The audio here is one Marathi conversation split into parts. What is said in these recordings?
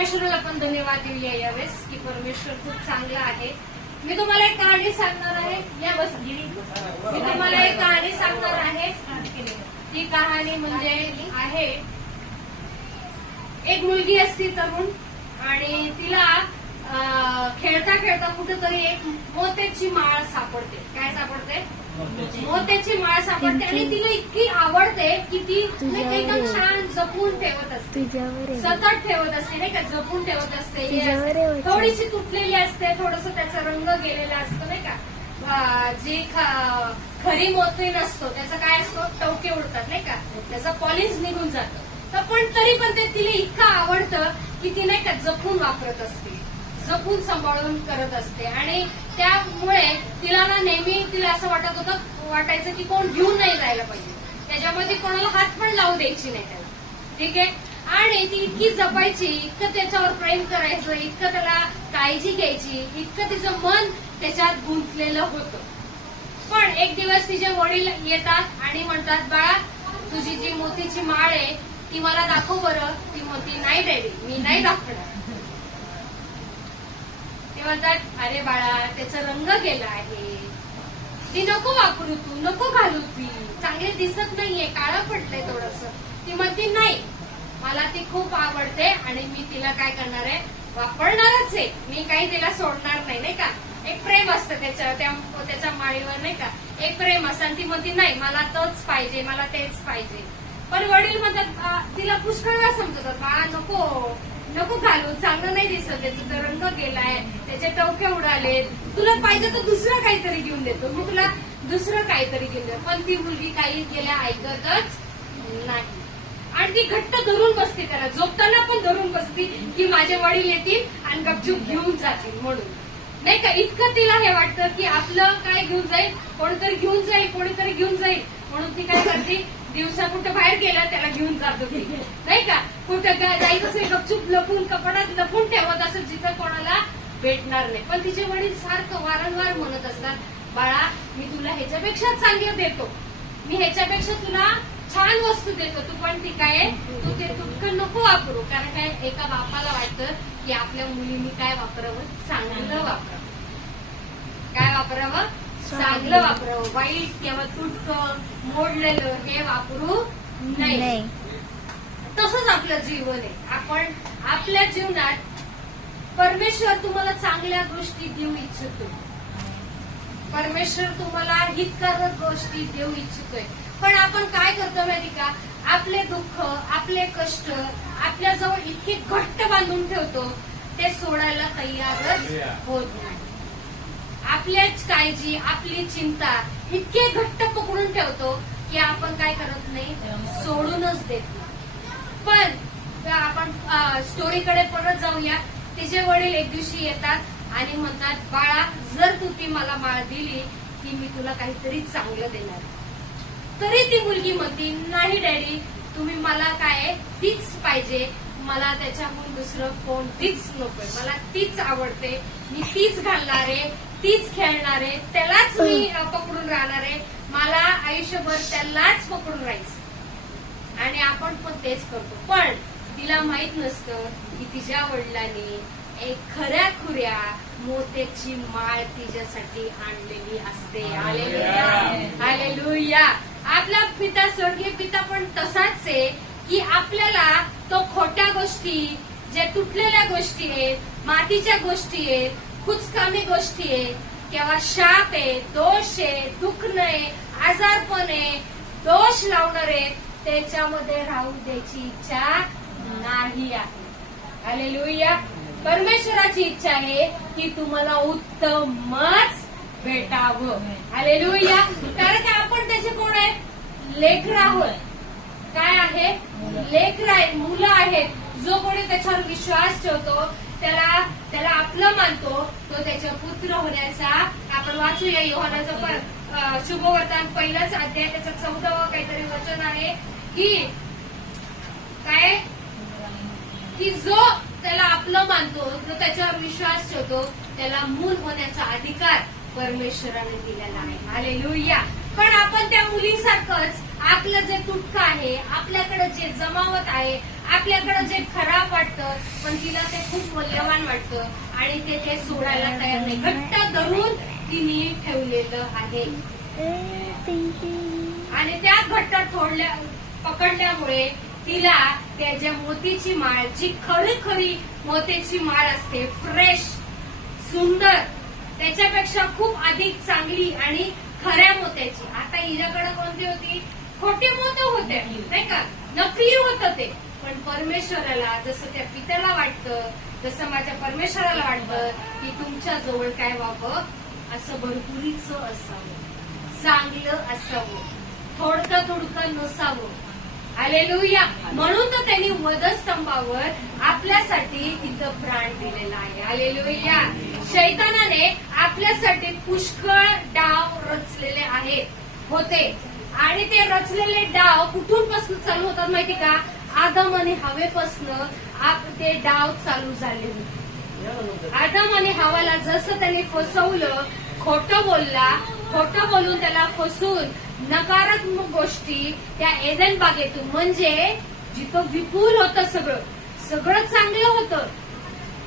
परमेश्वराला पण धन्यवाद देऊया यावेळेस की परमेश्वर खूप चांगला आहे. मी तुम्हाला एक कहाणी सांगणार आहे. या बस मी तुम्हाला एक कहाणी सांगणार आहे. ती कहाणी म्हणजे आहे. एक मुलगी असती तरुण आणि तिला खेळता खेळता कुठेतरी एक मोत्याची माळ सापडते. काय सापडते? मोत्याची. माळ सापडते आणि तिला इतकी आवडते की ती का एकदम छान जपून ठेवत असते. सतत ठेवत असते नाही का? जपून ठेवत असते. थोडीशी तुटलेली असते थोडस त्याचा रंग गेलेला असतो नाही का? जी खरी मोती नसतो त्याचा काय असतो? टवके उडतात नाही का? त्याचं पॉलिश निघून जातं. तर पण तरी पण ते तिला इतकं आवडतं की ती नाही का जपून वापरत असते. जपून सांभाळून करत असते. आणि त्यामुळे तिला ना नेहमी तिला असं वाटत होतं वाटायचं की कोण घेऊन नाही जायला पाहिजे. त्याच्यामुळे ती कोणाला हात पण लावू द्यायची नाही त्याला. ठीक आहे? आणि ती इतकी जपायची इतकं त्याच्यावर प्रेम करायचं इतकं त्याला काळजी घ्यायची इतकं तिचं मन त्याच्यात गुंतलेलं होतं. पण एक दिवस तिचे वडील येतात आणि म्हणतात बाळा तुझी जी मोतीची माळ आहे ती मला दाखव बरं. ती मोती नाही द्यावी. मी नाही दाखवणार. ते म्हणतात अरे बाळा त्याचा रंग गेला आहे. ती नको वापरू तू नको घालू ती. चांगली दिसत नाहीये काळं पडलंय थोडस. ती म्हणते नाही मला ती खूप आवडते आणि मी तिला काय करणार आहे? वापरणारच आहे. मी काही तिला सोडणार नाही नाही का? एक प्रेम असतं त्याच्या त्या त्याच्या माळीवर नाही का? एक प्रेम असतं आणि ती म्हणते नाही मला तोच पाहिजे मला तेच पाहिजे. पण वडील म्हणतात तिला पुष्कळ समजतात बाळा नको नको घालू. चांगलं नाही दिसत त्याचा रंग गेलाय. त्याचे टवके उडाले. तुला पाहिजे तर दुसरं काहीतरी घेऊन देतो मी तुला दुसरं काहीतरी घेऊन देतो पण ती मुलगी काही गेल्या ऐकतच नाही. आणि ती घट्ट धरून बसते त्याला. झोपताना पण धरून बसती की माझे वडील येतील आणि गपचूप घेऊन जातील म्हणून. नाही का? इतकं तिला हे वाटतं की आपलं काय घेऊन जाईल? कोणीतरी घेऊन जाईल. कोणीतरी घेऊन जाईल. म्हणून ती काय करते? दिवसा कुठं बाहेर गेला त्याला घेऊन जातो होती नाही का? कुठं जायचं असेल गपचूप लपून कपड्यात लपून ठेवत असेल जिथं कोणाला भेटणार नाही. पण तिचे वडील सारखं वारंवार म्हणत असतात बाळा मी तुला ह्याच्यापेक्षा चांगलं देतो. मी ह्याच्यापेक्षा तुला छान वस्तू देतो. तू पण ती काय आहे, तू ते तुटकं नको वापरू. कारण काय एका बापाला वाटतं की आपल्या मुलींनी काय वापरावं? चांगलं वापरावं. काय वापरावं? चांगलं वापरावं. वाईट किंवा तुटकं मोडलेलं हे वापरू नाही नाही तसंच आपलं जीवन आहे. आपण आपल्या जीवनात परमेश्वर तुम्हाला चांगल्या गोष्टी देऊ इच्छितो परमेश्वर तुम्हाला हितकारक गोष्टी देऊ इच्छितोय. पण आपण काय करतो माहिती का? आपले दुःख आपले कष्ट आपल्या जवळ इतके घट्ट बांधून ठेवतो ते सोडायला तयारच होत नाही. आपल्याच काळजी आपली चिंता इतके घट्ट पकडून ठेवतो की आपण काय करत नाही? सोडूनच देत नाही. पण आपण स्टोरीकडे परत जाऊया. तिचे वडील एक दिवशी येतात आणि म्हणतात बाळा जर तू ती मला माळ दिली की मी तुला काहीतरी चांगलं देणार. तरी ती मुलगी म्हणती नाही डॅडी तुम्ही मला काय तीच पाहिजे. मला त्याच्याहून दुसरं कोणतीच नकोय. मला तीच आवडते. मी तीच घालणार आहे तीच खेळणार आहे. त्यालाच मी पकडून राहणार आहे. मला आयुष्यभर त्यालाच पकडून राहायचं आणि आपण पण तेच करतो. पण तिला माहीत नसतं की तिच्या वडिलांनी एक खऱ्या खुऱ्या मोत्याची माळ तिच्यासाठी आणलेली असते. हालेलुया. हालेलुया. आपला पिता स्वर्गीय पिता पण तसाच आहे की आपल्याला तो खोट्या गोष्टी जे तुटलेल्या गोष्टी आहेत मातीच्या गोष्टी आहेत कुचकामी गोष्टी आहेत किंवा शाप आहे दोष आहे दुखणं आहे आजारपण आहे दोष लावणारे त्याच्यामध्ये राहू द्यायची इच्छा नाही आहे. हालेलुया परमेश्वराची इच्छा आहे की तुम्हाला उत्तमच भेटावं. हालेलुया कारण की आपण त्याचे कोण आहेत लेकर आहोत. काय आहे? लेकर आहे मुलं आहेत. जो कोणी त्याच्यावर विश्वास ठेवतो त्याला त्याला आपलं मानतो तो त्याच्या पुत्र होण्याचा आपण वाचूया योहानाचं पण. शुभवर्तन. पहिलाच अध्याय त्याचं चौदावं काहीतरी वचन आहे की काय? की जो त्याला आपलं मानतो जो त्याच्यावर विश्वास ठेवतो त्याला मूल होण्याचा अधिकार परमेश्वराने दिलेला आहे. लुया पण आपण त्या मुलीसारखंच आपलं जे तुटकं आहे आपल्याकडे जे जमावत आहे आपल्याकडे जे खराब वाटतं पण तिला ते खूप मूल्यवान वाटतं आणि ते ते सोडायला तयार नाही. घट्ट धरून तिने ठेवलेलं आहे. आणि त्या घट्ट ठोडल्या पकडल्यामुळे तिला त्याच्या मोतीची माळ जी खरी खरी मोतीची माळ असते फ्रेश सुंदर त्याच्यापेक्षा खूप अधिक चांगली आणि खऱ्या मोत्याची. आता हिच्याकडे कोणती होती? खोटे मोते होते नाही का? नकली होतं ते. पण परमेश्वराला जसं त्या पित्याला वाटतं जसं माझ्या परमेश्वराला वाटतं की तुमच्या जवळ काय व्हावं? असं भरपुरीच असावं. चांगलं असावं. थोडकं थोडकं नसावं. आलेलुया म्हणून तर त्यांनी वधस्तंभावर आपल्यासाठी तिथं प्राण दिलेला आहे. आलेलुया शैतानाने आपल्यासाठी पुष्कळ डाव रचलेले आहेत होते. आणि ते रचलेले डाव कुठून पासून चालू होतात माहिती का? आदम आणि हवेपासनं आप ते डाव चालू झाले होते. आदम आणि हवाला जसं त्यांनी फसवलं खोटं बोलला खोटं बोलून त्याला फसवून नकारात्मक गोष्टी त्या एदन बागेतून म्हणजे जिथं विपुल होतं सगळं सगळं चांगलं होतं.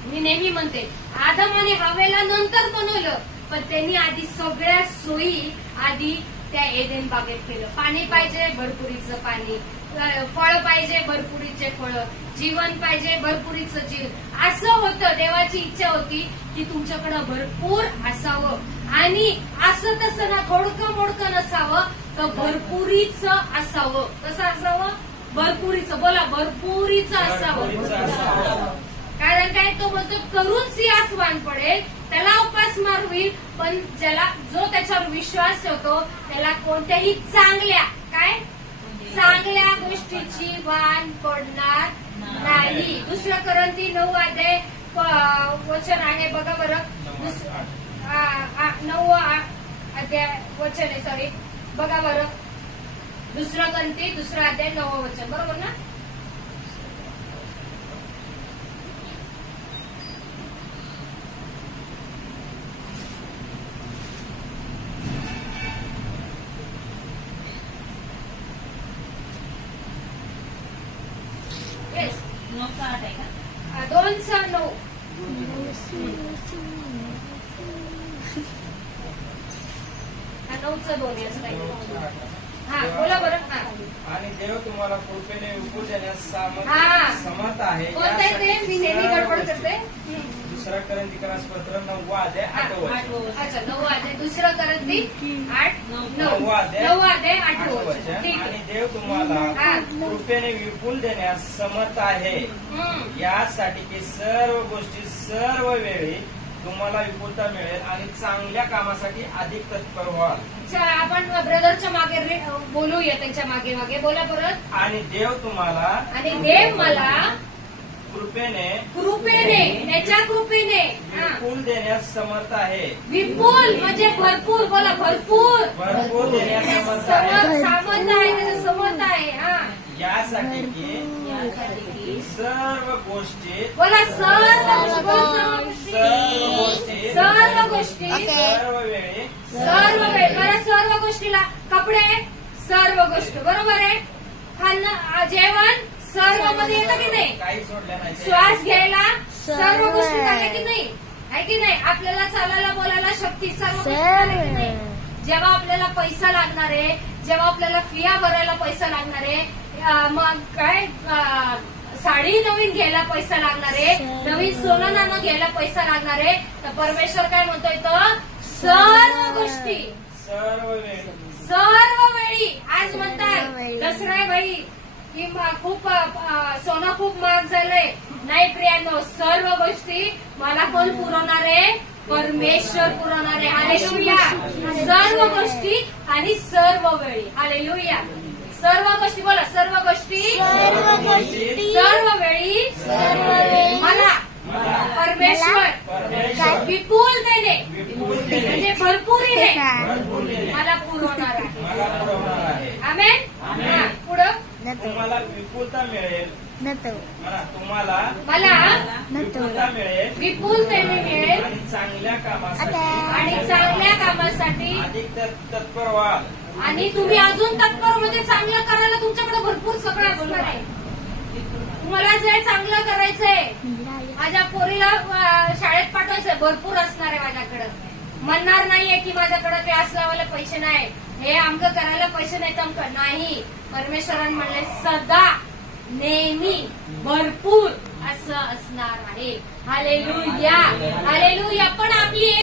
मी नेहमी म्हणते आदम आणि हवेला नंतर बनवलं पण त्यांनी आधी सगळ्या सोयी आधी त्या एदेन बागेत केलं. पाणी पाहिजे भरपुरीचं पाणी. फळ पाहिजे भरपुरीचे फळ जीवन पाहिजे भरपुरीचं जीवन असं होतं देवाची इच्छा होती की तुमच्याकडं भरपूर असावं. आणि असं तसं ना थोडकं मोडकं नसावं तर भरपुरीच असावं. कसं असावं? भरपुरीचं. बोला भरपुरीचं असावं. असावं. कारण काय? तो म्हणतो करून सिंहासवान पडेल त्याला उपासमार होईल पण ज्याला जो त्याच्यावर विश्वास ठेवतो त्याला कोणत्याही चांगल्या काय? चांगल्या गोष्टीची वाण पडणार नाही. दुसरं करंती नऊ अध्याय वचन आहे. बघा बरं. दुस- नऊ अध्याय वचन आहे सॉरी बघा बरं. दुसरं गणती दुसरं अध्याय नवं वचन. बरोबर ना? दोन सहा नऊ. हा नऊचं दोन आहे असं काही हा बोला बरं. हा. आणि देव तुम्हाला कृपेने विपुल देण्यास सामर्थ हा. समर्थ आहे. कोणतं आहे ते मी नेहमी गडबड करते हं. दुसरा करंतिकास पत्र नववा अध्याय हा, आठवं आठवं. अच्छा नऊ अध्याय दुसरं करंती आठ नऊ नऊ अध्याय आठवं आठवं वचन. वचन. ठीक आणि आहे देव तुम्हाला हा. कृपेने विपुल देण्यास समर्थ आहे हं. यासाठी की सर्व गोष्टी सर्व वेळी तुम्हाला विपुलता मिळेल आणि चांगल्या कामासाठी अधिक तत्पर व्हाल चला आपण ब्रदरच्या मागे रे- बोलूया त्यांच्या मागे मागे बोला परत आणि देव तुम्हाला आणि देव मला कृपेने कृपेने त्याच्या कृपेने. हा. विपुल देण्यास समर्थ आहे. विपुल म्हणजे भरपूर बोला भरपूर. भरपूर देण्यास समर्थ समर्थ आहे. सामर्थ आहे त्याचं समर्थ आहे हा. यासाठी की सर्व गोष्टी बोला सर्व गोष्टी. सर्व गोष्टी. सर्व गोष्टी. सर्व वेळी. सर्व वेळ. बरं सर्व गोष्टीला कपडे सर्व गोष्ट. बरोबर आहे? खाणं जेवण? सर्वमध्ये येतं की नाही? काही सोडल्या नाही श्वास घ्यायला सर्व. गोष्टी झाल्या की नाही? आहे की नाही? आपल्याला चालायला बोलायला शक्ती सर्व गोष्टी झाल्या की नाही? जेव्हा आपल्याला पैसा लागणार आहे जेव्हा आपल्याला फिया भरायला पैसा लागणार आहे मग काय अं, साडी नवीन घ्यायला पैसा लागणार आहे नवीन सोनं नाणं घ्यायला पैसा लागणार आहे तर परमेश्वर काय म्हणतोय तर सर्व गोष्टी. सर्व वेळी. सर्व वेळी. आज म्हणतात. दसरा आहे भाई की खूप सोनं खूप महाग झालंय. नाही प्रियांनो सर्व गोष्टी मला कोण पुरवणार आहे? परमेश्वर पुरवणार आहे. सर्व गोष्टी आणि सर्व वेळी. हालेलुया सर्व गोष्टी बोला सर्व गोष्टी. सर्व वेळी. मला. परमेश्वर. विपुल देणे. म्हणजे भरपूर मला पुरवणार आहे. मला पुरवणार आहे. आमेन. हा, नतो. तुम्हाला विपुलता मिळेल. नतो. म्हणा तुम्हाला मला विपुलता मिळेल. आणि चांगल्या कामासाठी. आणि चांगल्या कामासाठी. अधिक तत्- तत्पर व्हाल आणि तुम्ही अजून तत्पर म्हणजे चांगलं करायला तुमच्याकडे भरपूर सगळं असणार आहे. तुम्हाला जे चांगलं करायचंय माझ्या पोरीला अं, शाळेत पाठवायचंय भरपूर असणार आहे माझ्याकडं. म्हणणार नाहीये की माझ्याकडे व्यास लावायला पैसे नाही. हे आमचं करायला पैसे नाही तर नाही. परमेश्वरान म्हणले सदा नेहमी भरपूर असं असणार आहे. हालेलुया. हालेलुया. पण आपली